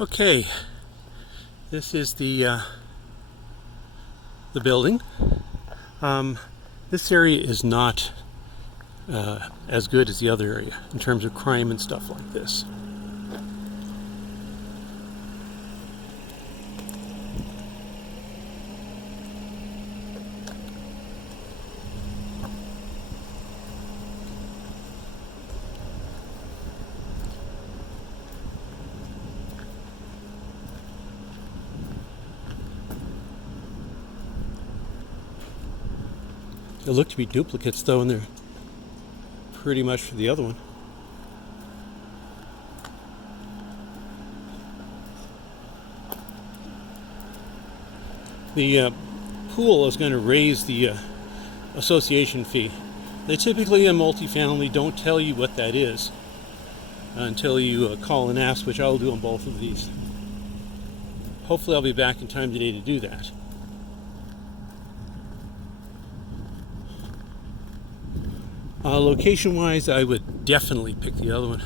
Okay, this is the building. This area is not as good as the other area in terms of crime and stuff like this. They look to be duplicates though, and they're pretty much for the other one. The pool is going to raise the association fee. They typically in multifamily don't tell you what that is until you call and ask, which I'll do on both of these. Hopefully I'll be back in time today to do that. Location-wise, I would definitely pick the other one.